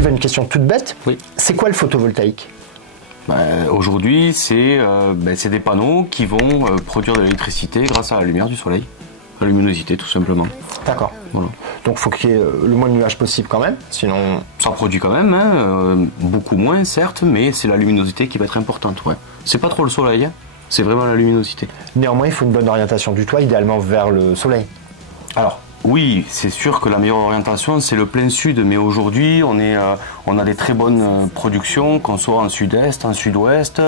Steven, une question toute bête. Oui. C'est quoi le photovoltaïque? Aujourd'hui, c'est des panneaux qui vont produire de l'électricité grâce à la lumière du soleil, la luminosité tout simplement. D'accord. Voilà. Donc il faut qu'il y ait le moins de nuages possible quand même, sinon... Ça produit quand même, hein, beaucoup moins certes, mais c'est la luminosité qui va être importante. Ouais. C'est pas trop le soleil, hein, c'est vraiment la luminosité. Néanmoins, il faut une bonne orientation du toit, idéalement vers le soleil. Alors, oui, c'est sûr que la meilleure orientation, c'est le plein sud, mais aujourd'hui, on a des très bonnes productions, qu'on soit en sud-est, en sud-ouest.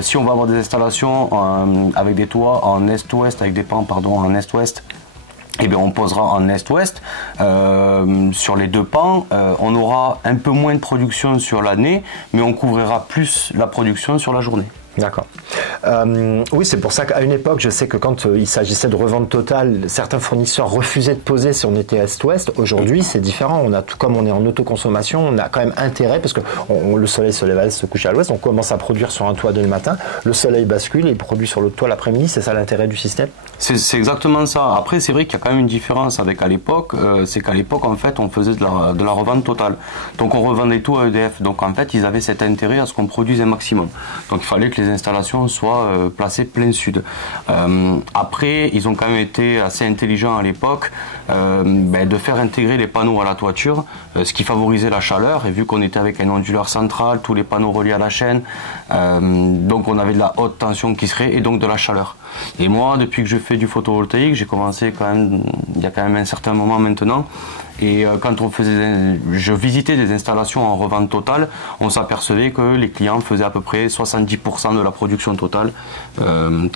Si on va avoir des installations avec des toits en est-ouest, avec des pans, en est-ouest, eh bien, on posera en est-ouest. Sur les deux pans, on aura un peu moins de production sur l'année, mais on couvrira plus la production sur la journée. D'accord. Oui, c'est pour ça qu'à une époque, je sais que quand il s'agissait de revente totale, certains fournisseurs refusaient de poser si on était est-ouest. Aujourd'hui, c'est différent. On a tout, comme on est en autoconsommation, on a quand même intérêt, parce que le soleil se lève à l'est, se couche à l'ouest, on commence à produire sur un toit dès le matin, le soleil bascule et il produit sur l'autre toit l'après-midi. C'est ça l'intérêt du système? C'est exactement ça. Après, c'est vrai qu'il y a quand même une différence avec à l'époque. C'est qu'à l'époque, en fait, on faisait de la revente totale. Donc, on revendait tout à EDF. Donc, en fait, ils avaient cet intérêt à ce qu'on produise un maximum. Donc, il fallait que les installations soient placées plein sud. Après, ils ont quand même été assez intelligents à l'époque de faire intégrer les panneaux à la toiture, ce qui favorisait la chaleur. Et vu qu'on était avec un onduleur central, tous les panneaux reliés à la chaîne, donc on avait de la haute tension qui se créait et donc de la chaleur. Et moi, depuis que je fais du photovoltaïque, j'ai commencé quand même, il y a quand même un certain moment maintenant. Et quand je visitais des installations en revente totale, on s'apercevait que les clients faisaient à peu près 70% de la production totale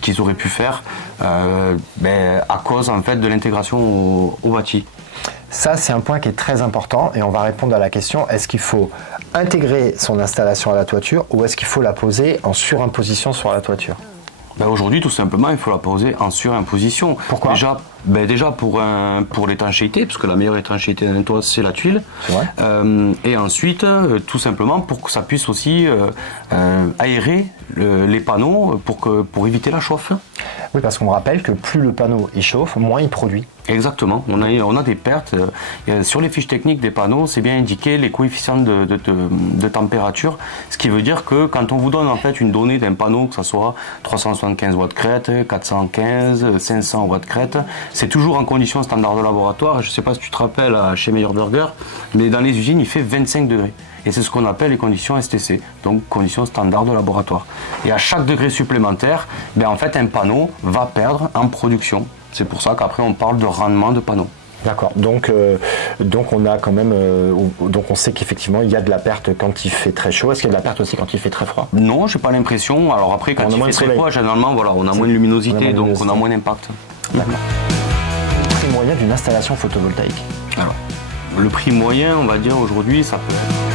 qu'ils auraient pu faire à cause en fait de l'intégration au bâti. Ça, c'est un point qui est très important et on va répondre à la question, est-ce qu'il faut intégrer son installation à la toiture ou est-ce qu'il faut la poser en surimposition sur la toiture? Aujourd'hui, tout simplement, il faut la poser en surimposition. Pourquoi? Déjà pour l'étanchéité, parce que la meilleure étanchéité d'un toit, c'est la tuile. C'est vrai. Et ensuite, tout simplement, pour que ça puisse aussi aérer les panneaux pour éviter la chauffe. Oui, parce qu'on rappelle que plus le panneau il chauffe, moins il produit. Exactement, on a des pertes. Sur les fiches techniques des panneaux, c'est bien indiqué les coefficients de température, ce qui veut dire que quand on vous donne en fait une donnée d'un panneau, que ce soit 375 watts crête, 415, 500 watts crête, c'est toujours en conditions standard de laboratoire. Je ne sais pas si tu te rappelles chez Meilleur Burger, mais dans les usines il fait 25 degrés. Et c'est ce qu'on appelle les conditions STC, donc conditions standards de laboratoire. Et à chaque degré supplémentaire, en fait un panneau va perdre en production. C'est pour ça qu'après on parle de rendement de panneau. D'accord. Donc on a quand même, donc on sait qu'effectivement il y a de la perte quand il fait très chaud. Est-ce qu'il y a de la perte aussi quand il fait très froid? Non, j'ai pas l'impression. Alors après quand il fait très froid, généralement on a moins de luminosité, donc on a moins d'impact. D'accord. Le prix moyen d'une installation photovoltaïque? Alors, le prix moyen, on va dire aujourd'hui, ça peut être